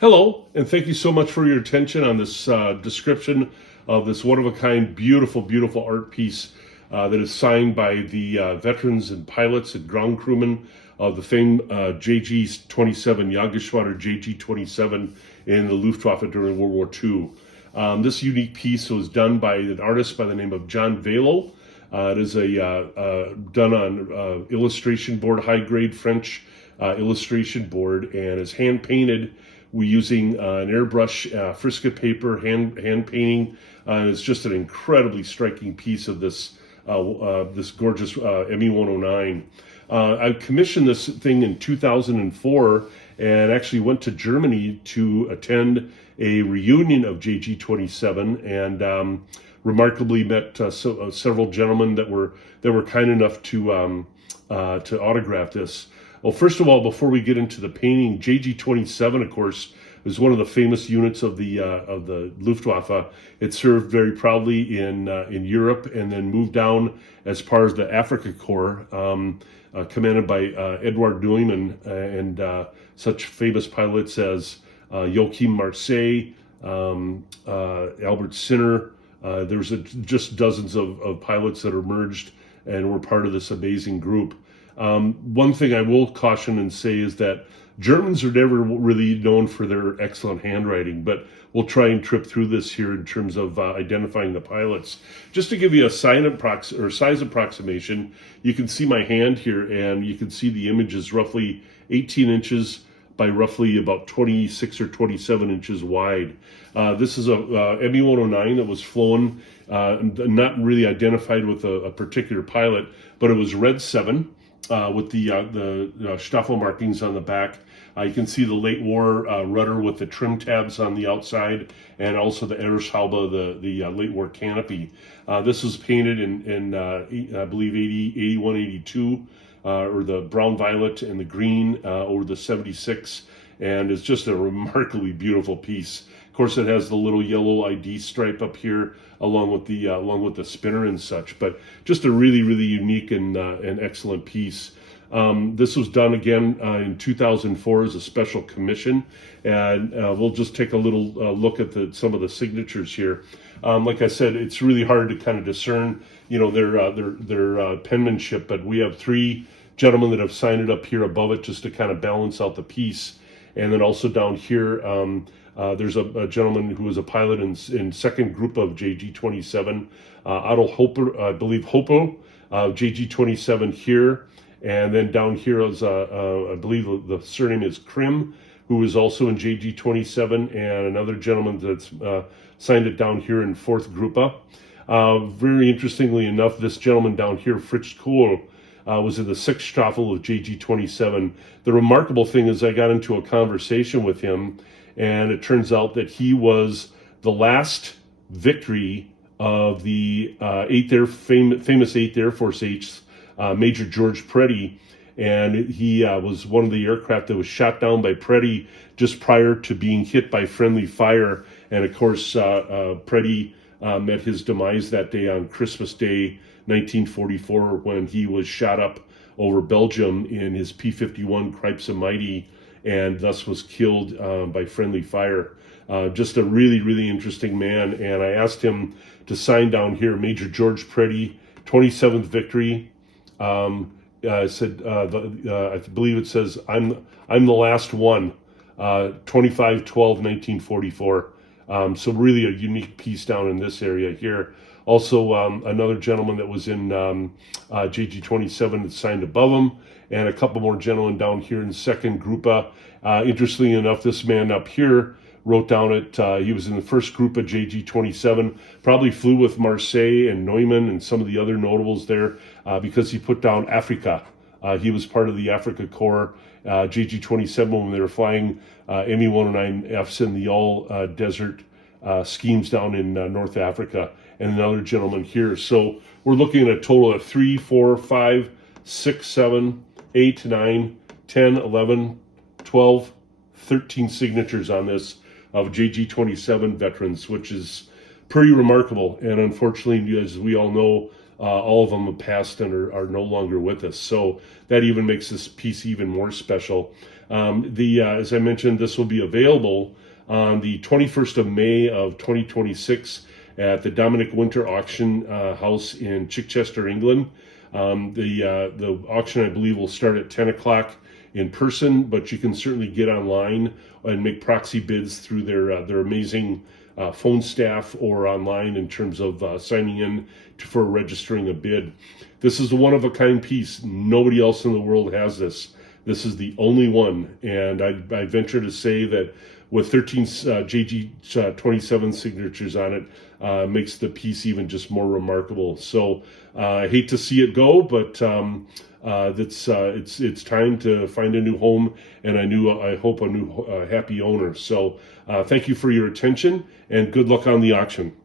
Hello, and thank you so much for your attention on this description of this one-of-a-kind, beautiful, beautiful art piece that is signed by the veterans and pilots and ground crewmen of the famed JG.27, Jagdgeschwader JG.27 in the Luftwaffe during World War II. This unique piece was done by an artist by the name of John Velo. It is done on illustration board, high-grade French illustration board, and is hand-painted. We're using an airbrush Frisca paper, hand painting. It's just an incredibly striking piece of this this gorgeous Me-109. I commissioned this thing in 2004 and actually went to Germany to attend a reunion of JG.27 and remarkably met several gentlemen that were kind enough to autograph this. Well, first of all, before we get into the painting, JG.27, of course, is one of the famous units of the Luftwaffe. It served very proudly in Europe and then moved down as part of the Africa Corps, commanded by Edouard Neumann and such famous pilots as Joachim Marseille, Albert Sinner. There's just dozens of pilots that are merged and were part of this amazing group. One thing I will caution and say is that Germans are never really known for their excellent handwriting, but we'll try and trip through this here in terms of identifying the pilots. Just to give you a size approximation, you can see my hand here, and you can see the image is roughly 18 inches by roughly about 26 or 27 inches wide. This is a Me-109 that was flown, not really identified with a particular pilot, but it was Red 7. With the Staffel markings on the back. You can see the late war rudder with the trim tabs on the outside, and also the Erzhaube, the late war canopy. This was painted in I believe 81, 82, or the brown violet and the green over the 76, and it's just a remarkably beautiful piece. Of course, it has the little yellow ID stripe up here, along with the spinner and such. But just a really, really unique and excellent piece. This was done again in 2004 as a special commission, and we'll just take a little look at some of the signatures here. Like I said, it's really hard to kind of discern, their penmanship. But we have three gentlemen that have signed it up here above it, just to kind of balance out the piece. And then also down here, there's a gentleman who was a pilot in second group of JG.27, Otto Hopper, I believe Hoppo, JG.27 here. And then down here is, I believe the surname is Krim, who is also in JG.27, and another gentleman that's signed it down here in fourth Gruppe. Very interestingly enough, this gentleman down here, Fritz Kohl, was in the sixth Staffel of JG.27. The remarkable thing is I got into a conversation with him, and it turns out that he was the last victory of the famous 8th Air Force H, Major George Preddy, and he was one of the aircraft that was shot down by Preddy just prior to being hit by friendly fire. And of course, Preddy met his demise that day on Christmas Day, 1944, when he was shot up over Belgium in his P-51 Krieps Mighty, and thus was killed by friendly fire. Just a really, really interesting man. And I asked him to sign down here, Major George Preddy, 27th victory. I said, I believe it says, I'm the last one, 25/12/1944. So really a unique piece down in this area here. Also, another gentleman that was in JG.27 that signed above him, and a couple more gentlemen down here in second Gruppe. Interestingly enough, this man up here wrote down he was in the first group of JG.27, probably flew with Marseille and Neumann and some of the other notables there because he put down Africa. He was part of the Africa Corps, JG.27, when they were flying Me-109Fs in the all-desert schemes down in North Africa, and another gentleman here. So we're looking at a total of 3, 4, 5, 6, 7, 8, 9, 10, 11, 12, 13 signatures on this of JG.27 veterans, which is pretty remarkable. And unfortunately, as we all know, all of them have passed and are no longer with us. So that even makes this piece even more special. As I mentioned, this will be available on the 21st of May of 2026 at the Dominic Winter Auction House in Chichester, England. The auction, I believe, will start at 10 o'clock in person, but you can certainly get online and make proxy bids through their amazing phone staff or online in terms of signing in for registering a bid. This is a one-of-a-kind piece. Nobody else in the world has this. This is the only one, and I venture to say that with 13 JG.27 signatures on it, makes the piece even just more remarkable. So I hate to see it go, but it's time to find a new home and I hope a new happy owner. So thank you for your attention and good luck on the auction.